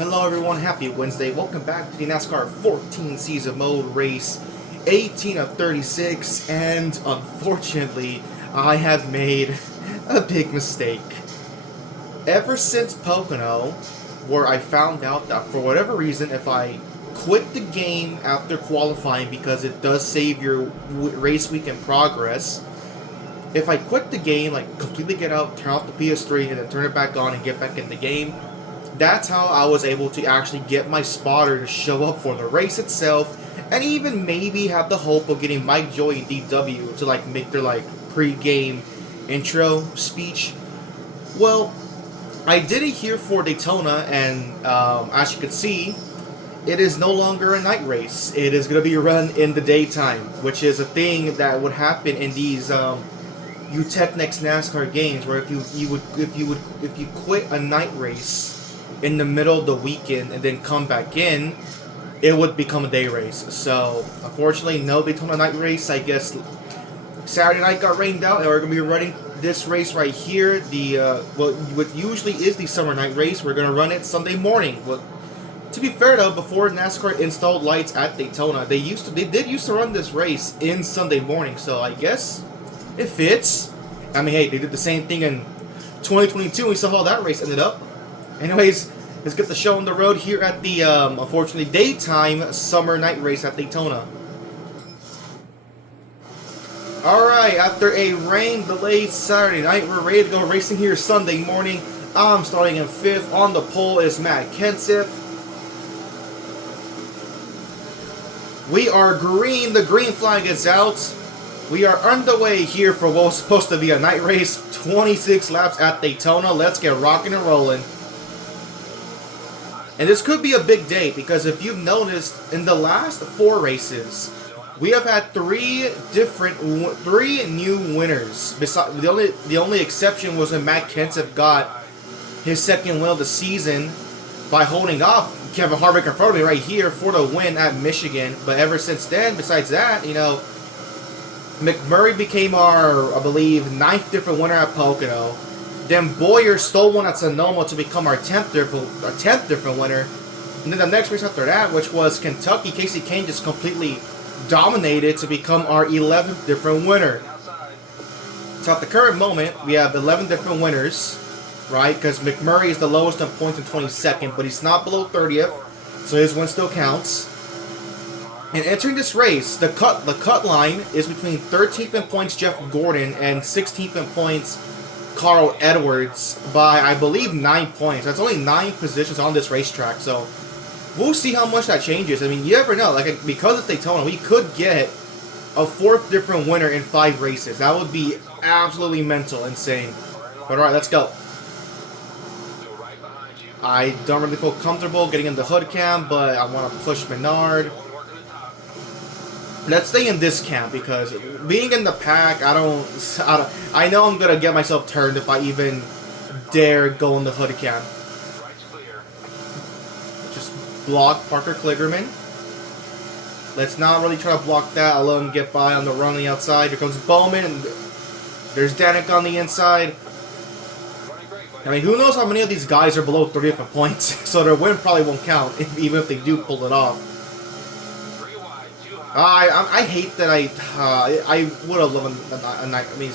Hello everyone, happy Wednesday. Welcome back to the NASCAR 14 season mode race 18 of 36, and unfortunately I have made a big mistake. Ever since Pocono, where I found out that for whatever reason, if I quit the game after qualifying, because it does save your race week in progress, if I quit the game, like completely get out, turn off the PS3 and then turn it back on and get back in the game, that's how I was able to actually get my spotter to show up for the race itself, and even maybe have the hope of getting Mike Joy and DW to like make their like pre-game intro speech. Well, I did it here for Daytona, and as you can see, it is no longer a night race. It is going to be run in the daytime, which is a thing that would happen in these Utechnex NASCAR games, where if you quit a night race in the middle of the weekend and then come back in, it would become a day race. So unfortunately, no Daytona night race. I guess Saturday night got rained out, and we're gonna be running this race right here. The what usually is the summer night race, we're gonna run it Sunday morning. Well, to be fair though, before NASCAR installed lights at Daytona, they did used to run this race in Sunday morning. So I guess it fits. I mean, hey, they did the same thing in 2022. We saw how that race ended up. Anyways, let's get the show on the road here at the, unfortunately, daytime summer night race at Daytona. Alright, after a rain-delayed Saturday night, we're ready to go racing here Sunday morning. I'm starting in 5th. On the pole is Matt Kenseth. We are green. The green flag is out. We are underway here for what was supposed to be a night race. 26 laps at Daytona. Let's get rocking and rolling. And this could be a big day, because if you've noticed, in the last 4 races, we have had 3 new winners. The only exception was when Matt Kenseth got his second win of the season by holding off Kevin Harvick in front of me right here for the win at Michigan. But ever since then, besides that, you know, McMurray became our, I believe, 9th different winner at Pocono. Then Boyer stole one at Sonoma to become our 10th different winner. And then the next race after that, which was Kentucky, Kasey Kahne just completely dominated to become our 11th different winner. So at the current moment, we have 11 different winners, right? Because McMurray is the lowest in points in 22nd, but he's not below 30th, so his win still counts. And entering this race, the cut line is between 13th in points Jeff Gordon and 16th in points Carl Edwards by, I believe, 9 points. That's only 9 positions on this racetrack, so we'll see how much that changes. I mean, you never know. Like, because it's Daytona, we could get a 4th different winner in 5 races. That would be absolutely mental, insane. But alright, let's go. I don't really feel comfortable getting in the hood cam, but I want to push Menard. Let's stay in this camp, because being in the pack, I know I'm gonna get myself turned if I even dare go in the hood camp. Just block Parker Kligerman. Let's not really try to block that. I'll let him get by on the run on the outside. Here comes Bowman, and there's Danik on the inside. I mean, who knows how many of these guys are below 30 different points, so their win probably won't count, even if they do pull it off. I hate that I would have loved a night. I mean,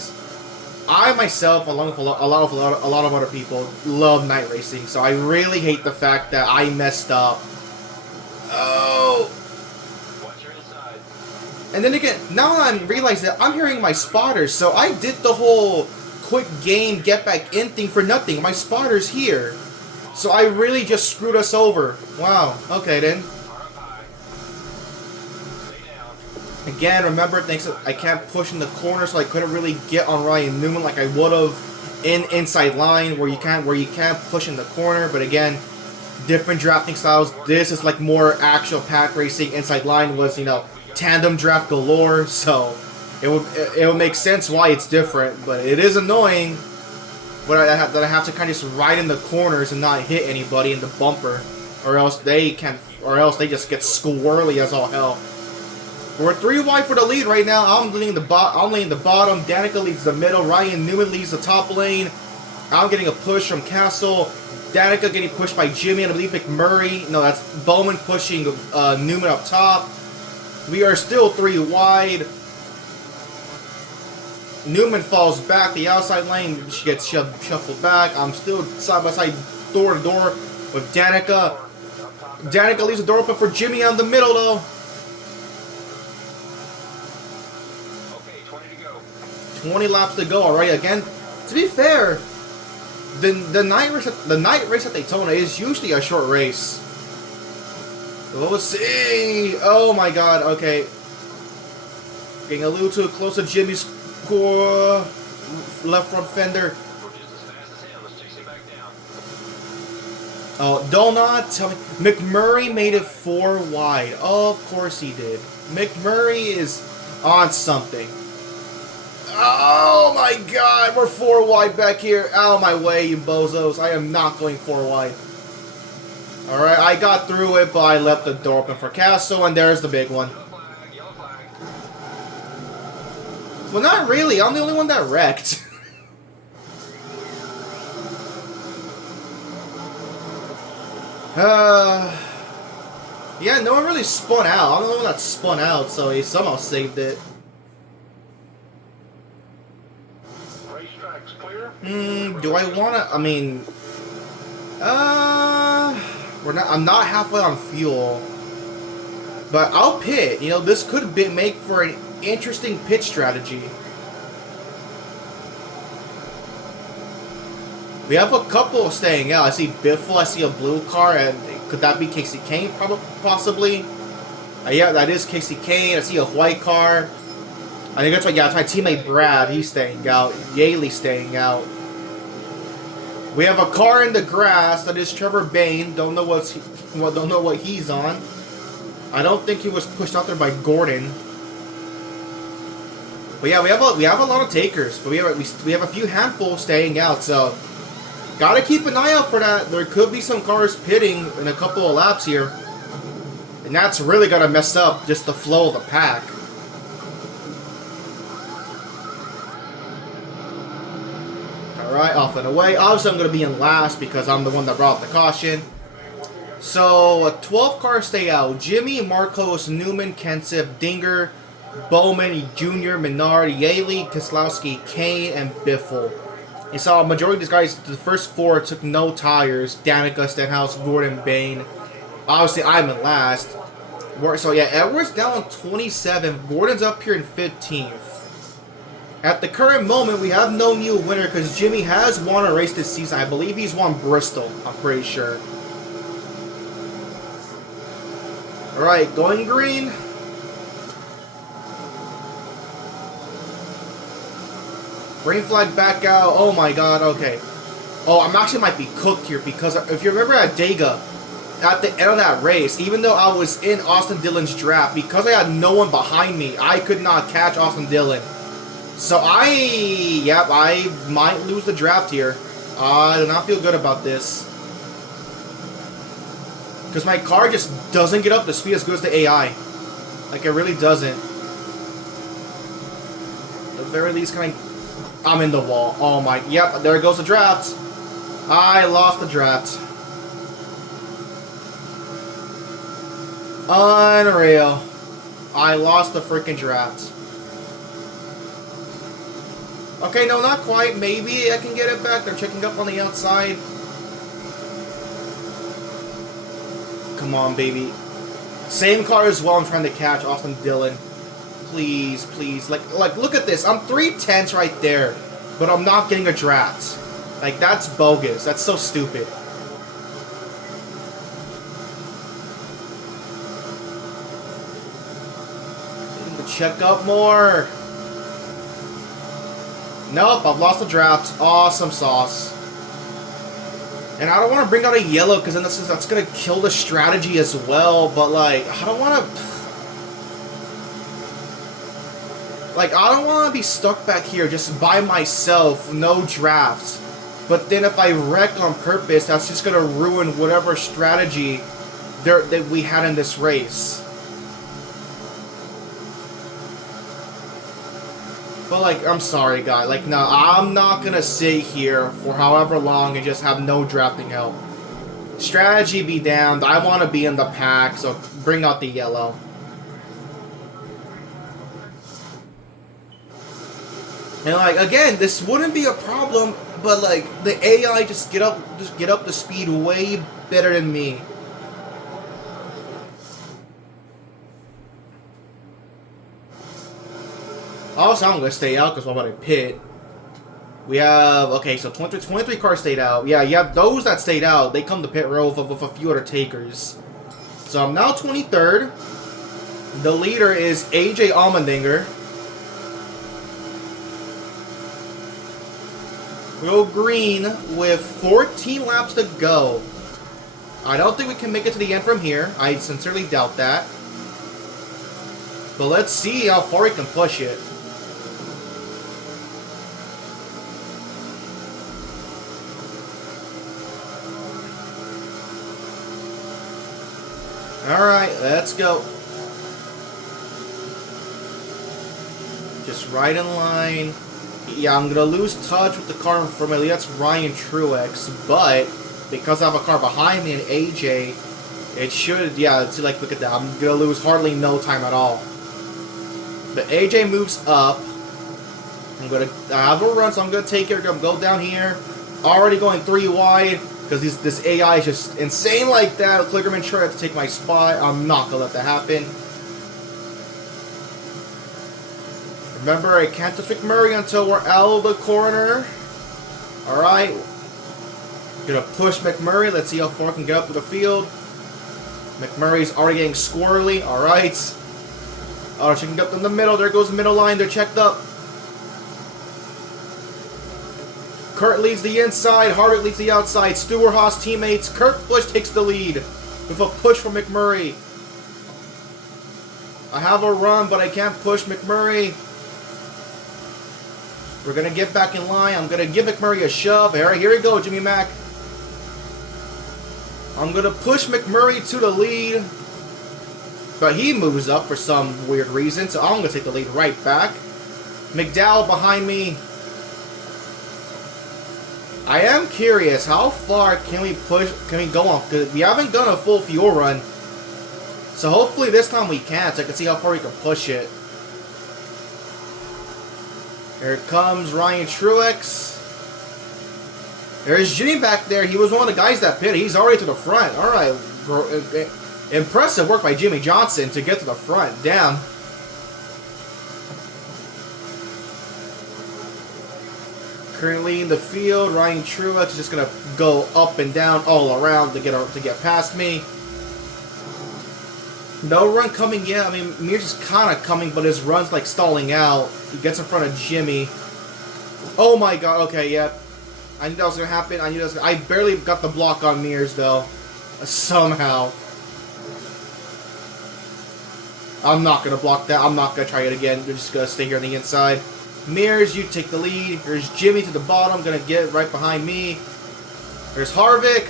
I myself, along with a lot of other people, love night racing. So I really hate the fact that I messed up. Oh. And then again, now I'm realizing that I'm hearing my spotters. So I did the whole quick game, get back in thing for nothing. My spotter's here. So I really just screwed us over. Wow. Okay then. Again, remember, thanks I can't push in the corner, so I couldn't really get on Ryan Newman like I would have in inside line, where you can't push in the corner. But again, different drafting styles. This is like more actual pack racing. Inside line was, you know, tandem draft galore, so it would make sense why it's different. But it is annoying, but I have to kind of just ride in the corners and not hit anybody in the bumper, or else they just get squirrely as all hell. We're 3 wide for the lead right now. I'm leading the bottom. Danica leads the middle. Ryan Newman leads the top lane. I'm getting a push from Castle. Danica getting pushed by Jimmy, and I believe McMurray. No, that's Bowman pushing Newman up top. We are still 3 wide. Newman falls back. The outside lane, she gets shuffled back. I'm still side by side, door to door with Danica. Danica leaves the door open for Jimmy on the middle, though. Okay, 20 to go. 20 laps to go already. Again, to be fair, the night race at Daytona is usually a short race. We'll see. Oh my God. Okay, getting a little too close to Jimmy's core left front fender. We're just as fast as him. Let's chase him back down. Oh, do not tell me. McMurray made it 4 wide. Of course he did. McMurray is on something. Oh my God, we're 4 wide back here. Out of my way, you bozos. I am not going 4 wide. Alright, I got through it, but I left the door open for Castle, and there's the big one. Yellow flag. Well, not really. I'm the only one that wrecked. Yeah, no one really spun out. I'm the only one that spun out, so he somehow saved it. Racetrack's clear. Do I wanna? I mean, I'm not halfway on fuel, but I'll pit. You know, this could make for an interesting pit strategy. We have a couple staying out. I see Biffle. I see a blue car, and could that be Kasey Kahne? Possibly. Yeah, that is Kasey Kahne. I see a white car. I think that's my teammate Brad. He's staying out. Yaley's staying out. We have a car in the grass. That is Trevor Bain. Don't know what he's on. I don't think he was pushed out there by Gordon. But yeah, we have a lot of takers. But we have a few handfuls staying out. So gotta keep an eye out for that. There could be some cars pitting in a couple of laps here, and that's really gonna mess up just the flow of the pack. Alright, off and away. Obviously, I'm going to be in last because I'm the one that brought the caution. So, a 12 car stay out. Jimmy, Marcos, Newman, Kenseth, Dinger, Bowman, Jr., Menard, Yaley, Keselowski, Kahne, and Biffle. You saw a majority of these guys, the first 4 took no tires. Danica, Stenhouse, Gordon, Bain. Obviously, I'm in last. So, yeah, Edwards down 27. Gordon's up here in 15th. At the current moment, we have no new winner because Jimmy has won a race this season. I believe he's won Bristol, I'm pretty sure. Alright, going green. Green flag back out. Oh my God, okay. Oh, I'm actually might be cooked here because if you remember at Dega, at the end of that race, even though I was in Austin Dillon's draft, because I had no one behind me, I could not catch Austin Dillon. So I might lose the draft here. I do not feel good about this. Because my car just doesn't get up to speed as good as the AI. Like, it really doesn't. At the very least, I'm in the wall. Oh my, yep, there goes the draft. I lost the draft. Unreal. I lost the freaking draft. Okay, no, not quite. Maybe I can get it back. They're checking up on the outside. Come on, baby. Same car as well. I'm trying to catch Austin Dillon. Please, please. Like, look at this. I'm 3/10 right there, but I'm not getting a draft. Like, that's bogus. That's so stupid. Check up more. Nope, I've lost the draft. Awesome sauce. And I don't want to bring out a yellow because then that's going to kill the strategy as well. But, like, I don't want to be stuck back here just by myself, no drafts. But then if I wreck on purpose, that's just going to ruin whatever strategy that we had in this race. But, like, I'm sorry, guy. Like, no, I'm not gonna sit here for however long and just have no drafting help. Strategy be damned. I want to be in the pack, so bring out the yellow. And, like, again, this wouldn't be a problem, but, like, the AI just get up to speed way better than me. Also, I'm going to stay out because I'm about to pit. We have, okay, so 23 cars stayed out. Yeah, you have those that stayed out. They come to pit row with a few other takers. So I'm now 23rd. The leader is AJ Allmendinger. We go green with 14 laps to go. I don't think we can make it to the end from here. I sincerely doubt that. But let's see how far we can push it. Alright, let's go. Just right in line. Yeah, I'm going to lose touch with the car in front of me. That's Ryan Truex. But, because I have a car behind me and AJ, it should, yeah, see, like, look at that. I'm going to lose hardly no time at all. But AJ moves up. I have a run, so I'm going to take it. I'm going to go down here. Already going 3 wide. Because this AI is just insane like that. Klickerman tried to take my spot. I'm not going to let that happen. Remember, I can't touch McMurray until we're out of the corner. Alright. Gonna push McMurray. Let's see how far I can get up to the field. McMurray's already getting squirrely. Alright. Oh, she can get up in the middle. There goes the middle line. They're checked up. Kurt leads the inside. Harvick leads the outside. Stewart Haas teammates. Kurt Busch takes the lead with a push from McMurray. I have a run, but I can't push McMurray. We're going to get back in line. I'm going to give McMurray a shove. All right, here we go, Jimmy Mack. I'm going to push McMurray to the lead. But he moves up for some weird reason, so I'm going to take the lead right back. McDowell behind me. I am curious, how far can we go on? Because we haven't done a full fuel run. So hopefully this time we can, so I can see how far we can push it. Here comes Ryan Truex. There's Jimmy back there. He was one of the guys that pitted. He's already to the front. Alright. Impressive work by Jimmy Johnson to get to the front. Damn. Currently in the field, Ryan Truex is just gonna go up and down all around to get past me. No run coming yet. I mean, Mears is kind of coming, but his run's like stalling out. He gets in front of Jimmy. Oh my god. Okay, yeah. I knew that was gonna happen. I barely got the block on Mears though. Somehow. I'm not gonna block that. I'm not gonna try it again. We're just gonna stay here on the inside. Mears, you take the lead. There's Jimmy to the bottom, gonna get right behind me. There's Harvick.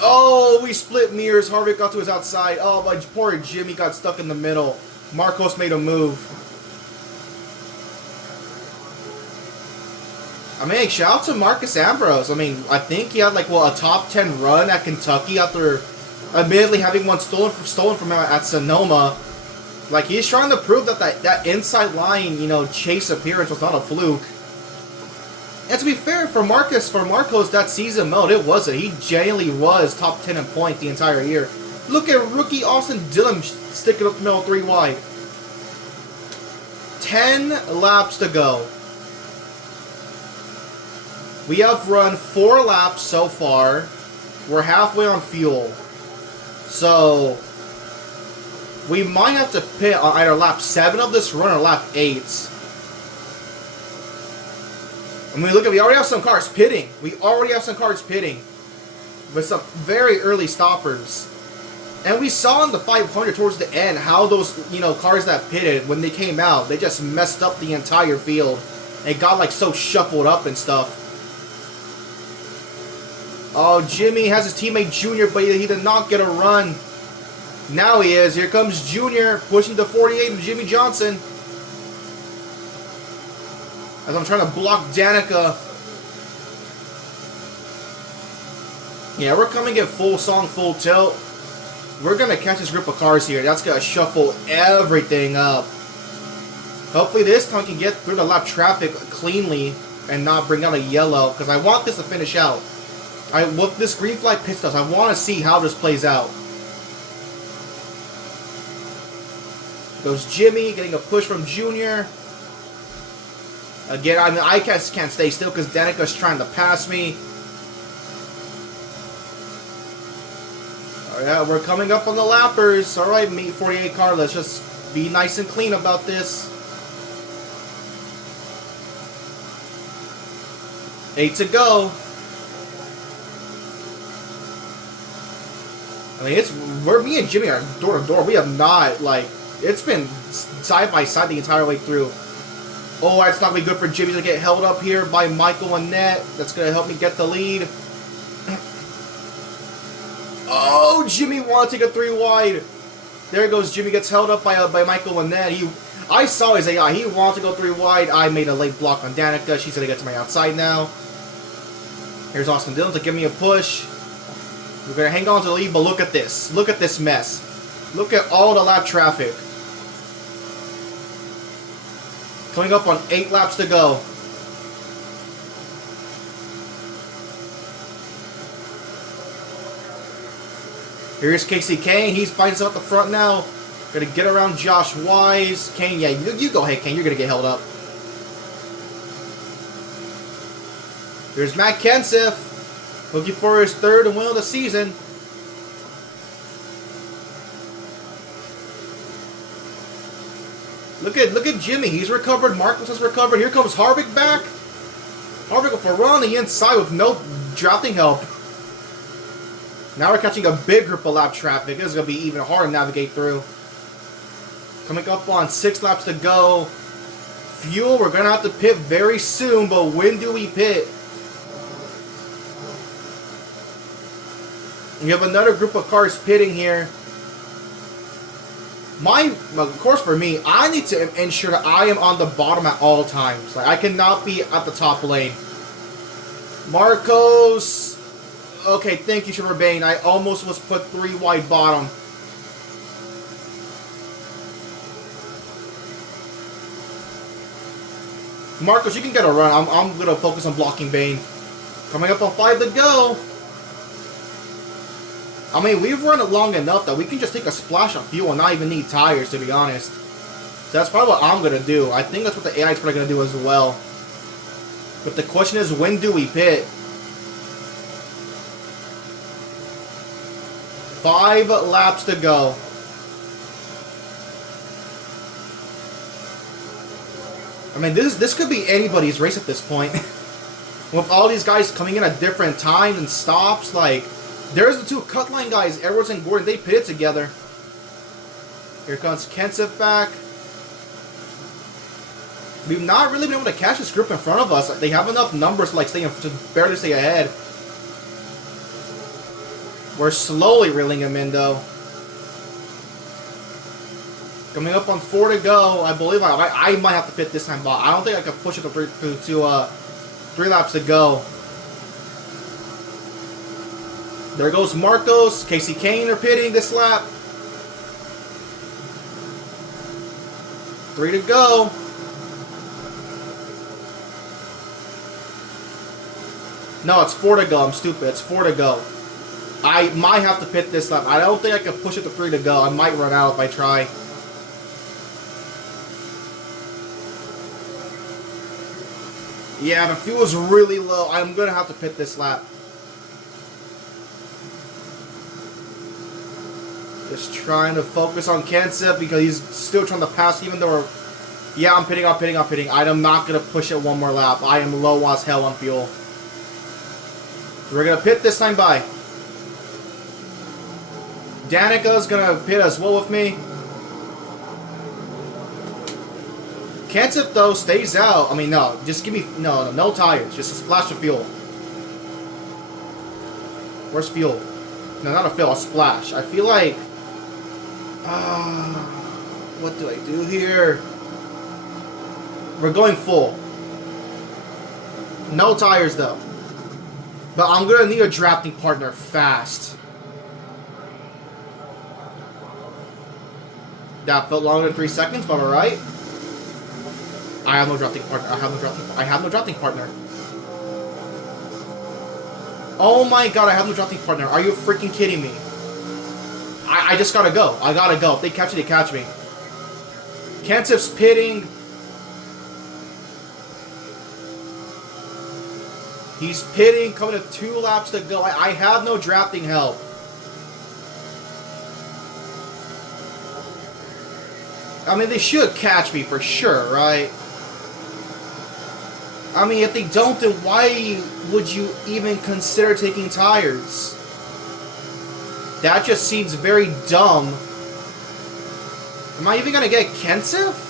Oh, we split Mears. Harvick got to his outside. Oh, my poor Jimmy got stuck in the middle. Marcos made a move. I mean, shout out to Marcus Ambrose. I mean, I think he had like, well, a top 10 run at Kentucky after admittedly having one stolen from him at Sonoma. Like, he's trying to prove that inside line, you know, chase appearance was not a fluke. And to be fair, for Marcos, that season mode, it wasn't. He genuinely was top 10 in points the entire year. Look at rookie Austin Dillon sticking up the middle 3 wide. 10 laps to go. We have run 4 laps so far. We're halfway on fuel. So, we might have to pit on either lap 7 of this run or lap 8. I mean, look at, we already have some cars pitting. With some very early stoppers. And we saw in the 500 towards the end how those, you know, cars that pitted, when they came out, they just messed up the entire field. It got, like, so shuffled up and stuff. Oh, Jimmy has his teammate Junior, but he did not get a run. Now he is. Here comes Junior pushing the 48 of Jimmy Johnson. As I'm trying to block Danica. Yeah, we're coming in full song, full tilt. We're going to catch this group of cars here. That's going to shuffle everything up. Hopefully this time we can get through the lap traffic cleanly and not bring out a yellow. Because I want this to finish out. With this green flag pit stops, I want to see how this plays out. Goes Jimmy, getting a push from Junior. Again, I mean, I can't stay still because Danica's trying to pass me. Alright, we're coming up on the lappers. Alright, meet 48 car. Let's just be nice and clean about this. 8 to go. I mean, me and Jimmy are door to door. We have not, like, it's been side by side the entire way through. Oh, it's not going to be good for Jimmy to get held up here by Michael and Annette. That's going to help me get the lead. Oh, Jimmy wanted to take a 3 wide. There goes Jimmy, gets held up by Michael and Annette. I saw his AI. He wanted to go 3 wide. I made a late block on Danica. She's going to get to my outside now. Here's Austin Dillon to give me a push. We're going to hang on to the lead, but look at this. Look at this mess. Look at all the lap traffic. Coming up on 8 laps to go. Here's Kasey Kahne. He's fighting up the front now. Gonna get around Josh Wise. Kane, yeah, you go ahead, Kane. You're gonna get held up. There's Matt Kenseth, looking for his 3rd win of the season. Look at Jimmy. He's recovered. Marcus has recovered. Here comes Harvick back. Harvick with a run on the inside with no drafting help. Now we're catching a big group of lap traffic. This is going to be even harder to navigate through. Coming up on 6 laps to go. Fuel, we're going to have to pit very soon, but when do we pit? We have another group of cars pitting here. Of course for me, I need to ensure that I am on the bottom at all times. Like, I cannot be at the top lane. Marcos. Okay, thank you, Trevor Bain. I almost was put 3 wide bottom. Marcos, you can get a run. I'm going to focus on blocking Bain. Coming up on 5 to go. I mean, we've run it long enough that we can just take a splash of fuel and not even need tires, to be honest. So that's probably what I'm going to do. I think that's what the AI is probably going to do as well. But the question is, when do we pit? 5 laps to go. I mean, this could be anybody's race at this point. With all these guys coming in at different times and stops, like... There's the 2 cut line guys, Edwards and Gordon. They pitted together. Here comes Kenseth back. We've not really been able to catch this group in front of us. They have enough numbers to, like, to barely stay ahead. We're slowly reeling them in, though. Coming up on 4 to go. I believe I might have to pit this time, but I don't think I can push it to 3 laps to go. There goes Marcos. Kasey Kahne are pitting this lap. 3 to go. No, it's 4 to go. I'm stupid. It's 4 to go. I might have to pit this lap. I don't think I can push it to 3 to go. I might run out if I try. Yeah, the fuel is really low. I'm going to have to pit this lap. Just trying to focus on Kenseth because he's still trying to pass even though we're... Yeah, I'm pitting. I'm not going to push it one more lap. I am low as hell on fuel. We're going to pit this time by. Danica's going to pit as well with me. Kenseth, though, stays out. I mean, no. Just give me... No tires. Just a splash of fuel. Where's fuel? No, not a fill. A splash. I feel like... What do I do here? We're going full. No tires though. But I'm gonna need a drafting partner fast. That felt longer than 3 seconds, but alright. I have no drafting partner. I have no drafting partner. Oh my god, I have no drafting partner. Are you freaking kidding me? I just gotta go. I gotta go. If they catch me, they catch me. Kenseth's pitting. He's pitting, coming to 2 laps to go. I have no drafting help. I mean, they should catch me for sure, right? I mean, if they don't, then why would you even consider taking tires? That just seems very dumb. Am I even gonna get Kenseth?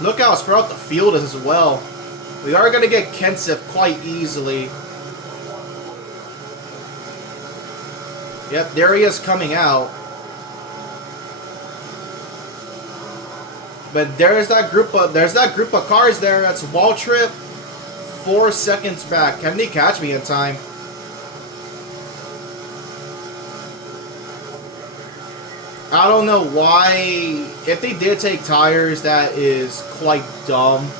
Look how spread out the field is as well. We are gonna get Kenseth quite easily. Yep, there he is coming out. But there's that group of cars there. That's Waltrip, 4 seconds back. Can they catch me in time? I don't know why. If they did take tires, that is quite dumb.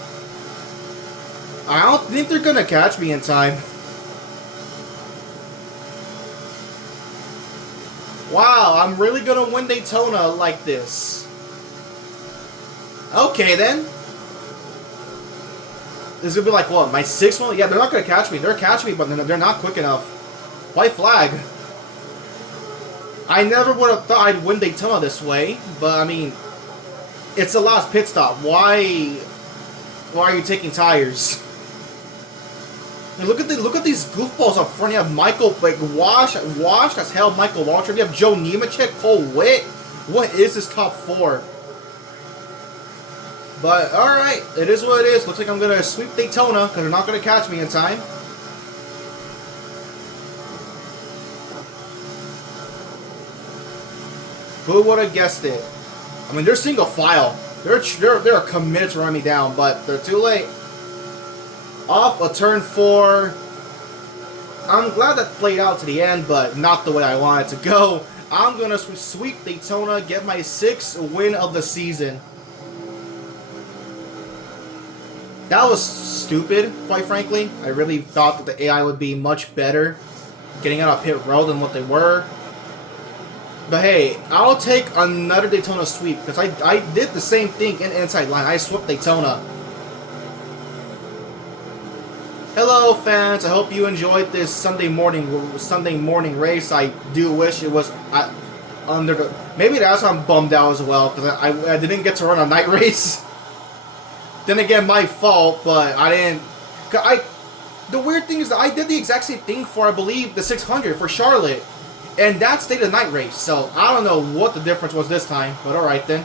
I don't think they're gonna catch me in time. Wow, I'm really gonna win Daytona like this. Okay, then. This is gonna be like, what, my 6th one? Yeah, they're not gonna catch me. They're catching me, but they're not quick enough. White flag. I never would have thought I'd win Daytona this way, but I mean, it's the last pit stop. Why are you taking tires? And look at these goofballs up front. You have Michael, like, washed as hell, Michael Waltrip. You have Joe Nemechek, Cole Witt. What is this top 4? But, alright, it is what it is. Looks like I'm going to sweep Daytona, because they're not going to catch me in time. Who would have guessed it? I mean, they're single file. They're committed to run me down, but they're too late. Off a turn 4. I'm glad that played out to the end, but not the way I wanted to go. I'm going to sweep Daytona, get my 6th win of the season. That was stupid, quite frankly. I really thought that the AI would be much better getting out of pit road than what they were. But hey, I'll take another Daytona sweep, because I did the same thing in inside line. I swept Daytona. Hello fans, I hope you enjoyed this Sunday morning race. I do wish it was under the... Maybe that's why I'm bummed out as well, because I didn't get to run a night race. Then again, my fault, but I didn't... The weird thing is that I did the exact same thing for, I believe, the 600 for Charlotte. And that stayed a night race, so I don't know what the difference was this time, but alright then.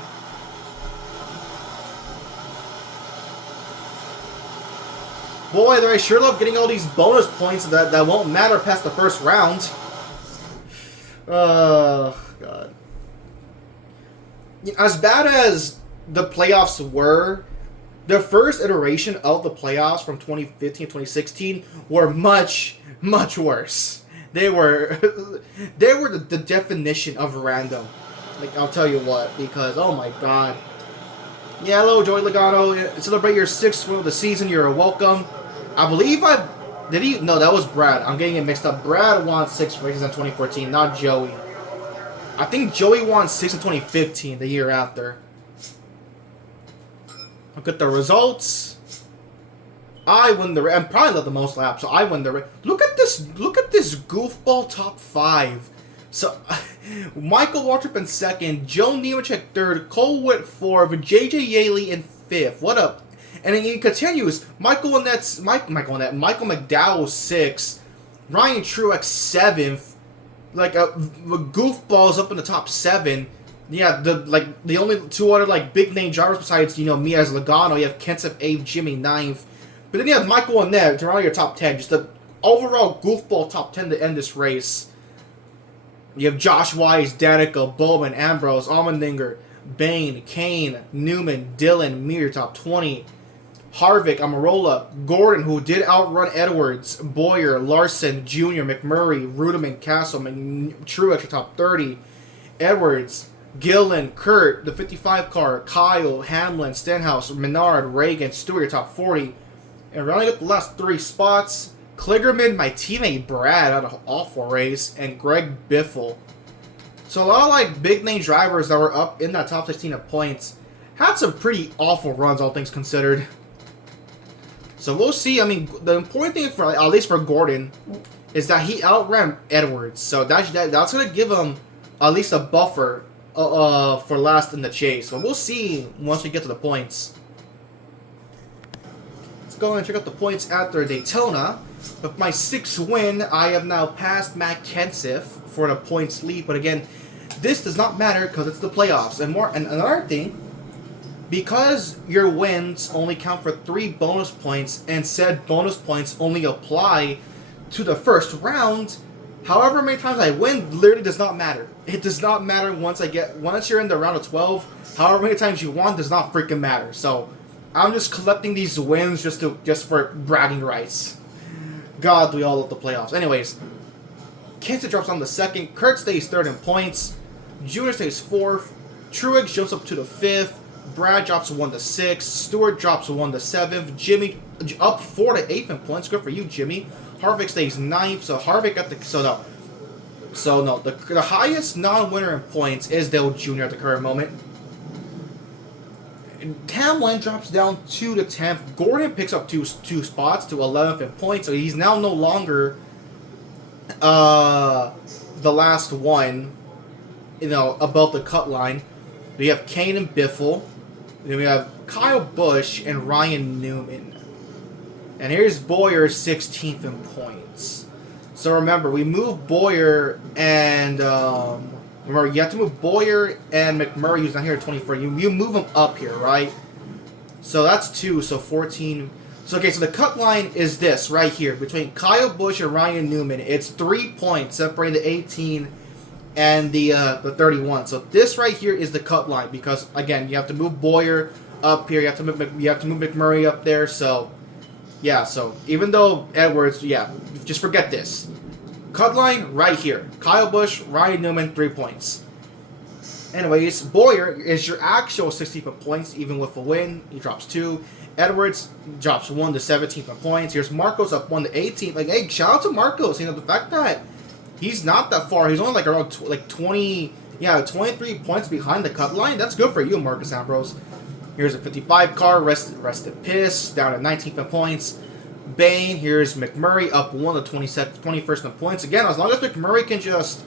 Boy, I sure love getting all these bonus points that won't matter past the first round. Oh, God. As bad as the playoffs were, the first iteration of the playoffs from 2015 to 2016 were much, much worse. They were the definition of random. Like, I'll tell you what, because, oh my God. Yeah, hello, Joey Logano. Celebrate your 6th win of the season. You're welcome. I believe did he? No, that was Brad. I'm getting it mixed up. Brad won 6 races in 2014, not Joey. I think Joey won 6 in 2015, the year after. Look at the results. I win the race. I'm probably led the most laps, so I win the race. Look at this goofball top 5. So, Michael Waltrip in 2nd, Joe Nemechek 3rd, Cole Witt 4th, JJ Yaley in 5th. What up? And then he continues. Michael McDowell 6th, Ryan Truex 7th. Like goofballs up in the top 7. Yeah, the only 2 other big name drivers besides me as Logano. You have Kenseth 8th, Jimmy 9th. But then you have Michael and Ned to round your top 10. Just the overall goofball top 10 to end this race. You have Josh Wise, Danica, Bowman, Ambrose, Allmendinger, Bain, Kane, Newman, Dillon, Mir, top 20. Harvick, Amarola, Gordon, who did outrun Edwards, Boyer, Larson, Jr., McMurray, Rudeman, Castle, Truex, top 30. Edwards, Gillen, Kurt, the 55 car, Kyle, Hamlin, Stenhouse, Menard, Reagan, Stewart, top 40. And rounding up the last 3 spots, Kligerman, my teammate Brad, had an awful race, and Greg Biffle. So a lot of like big name drivers that were up in that top 16 of points had some pretty awful runs, all things considered. So we'll see. I mean, the important thing for at least for Gordon is that he outran Edwards, so that's gonna give him at least a buffer for last in the chase. But we'll see once we get to the points. Let's go and check out the points after Daytona. With my 6th win, I have now passed Matt Kenseth for the points lead. But again, this does not matter because it's the playoffs. And another thing, because your wins only count for 3 bonus points, and said bonus points only apply to the first round, however many times I win literally does not matter. It does not matter once you're in the round of 12. However many times you won does not freaking matter. So I'm just collecting these wins just for bragging rights. God, we all love the playoffs. Anyways, Kenseth drops down to 2nd. Kurt stays 3rd in points. Junior stays 4th. Truex jumps up to the 5th. Brad drops 1 to 6th. Stewart drops 1 to 7th. Jimmy up 4 to 8th in points. Good for you, Jimmy. Harvick stays 9th. So Harvick got the the highest non-winner in points is Dale Jr. at the current moment. Hamlin drops down 2 to 10th. Gordon picks up two spots to 11th in points, so he's now no longer the last one, above the cut line. We have Kane and Biffle. Then we have Kyle Busch and Ryan Newman. And here's Boyer 16th in points. So remember, we moved Boyer and remember, you have to move Boyer and McMurray, who's not here at 24. You move them up here, right? So that's 2, so 14. So, okay, so the cut line is this right here. Between Kyle Busch and Ryan Newman, it's 3 points separating the 18 and the 31. So this right here is the cut line because, again, you have to move Boyer up here. You have to move McMurray up there. So, yeah, so even though Edwards, just forget this. Cut line right here. Kyle Busch, Ryan Newman, 3 points. Anyways, Boyer is your actual 16th in points, even with a win. He drops 2. Edwards drops 1 to 17th in points. Here's Marcos up 1 to 18th. Like, hey, shout out to Marcos. The fact that he's not that far. He's only like around 23 points behind the cut line. That's good for you, Marcus Ambrose. Here's a 55 car, rested piss, down at 19th in points. Bain, here's McMurray up 1 to 21st in points. Again, as long as McMurray can just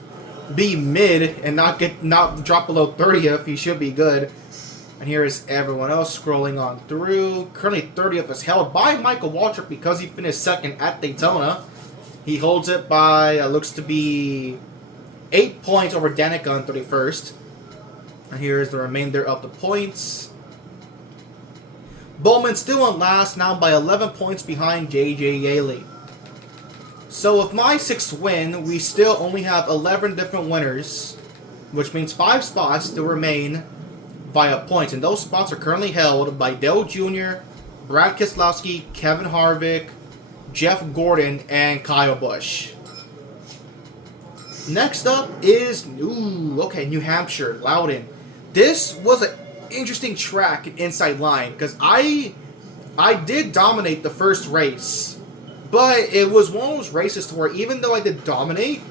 be mid and not drop below 30th, he should be good. And here's everyone else scrolling on through. Currently 30th is held by Michael Waltrip because he finished 2nd at Daytona. He holds it by, looks to be 8 points over Danica on 31st. And here's the remainder of the points. Bowman still in last, now by 11 points behind J.J. Yaley. So with my 6th win, we still only have 11 different winners, which means 5 spots to remain via points. And those spots are currently held by Dale Jr., Brad Keselowski, Kevin Harvick, Jeff Gordon, and Kyle Busch. Next up is, New Hampshire, Loudon. This was an interesting track and inside line because I did dominate the first race, but it was one of those races to where even though I did dominate,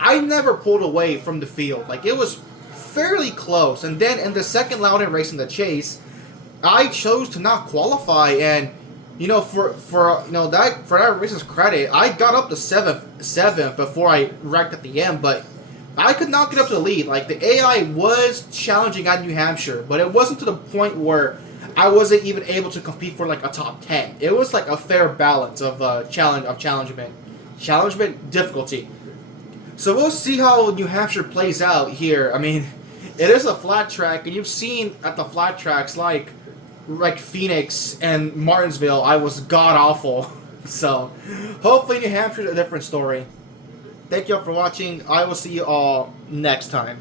I never pulled away from the field. Like, it was fairly close. And then in the second Loudon race in the chase, I chose to not qualify, and for that race's credit, I got up to seventh before I wrecked at the end, but I could not get up to the lead. Like, the AI was challenging at New Hampshire, but it wasn't to the point where I wasn't even able to compete for like a top 10. It was like a fair balance of challengement difficulty. So we'll see how New Hampshire plays out here. I mean, it is a flat track, and you've seen at the flat tracks, like, like Phoenix and Martinsville, I was god awful. So, hopefully New Hampshire's a different story. Thank you all for watching. I will see you all next time.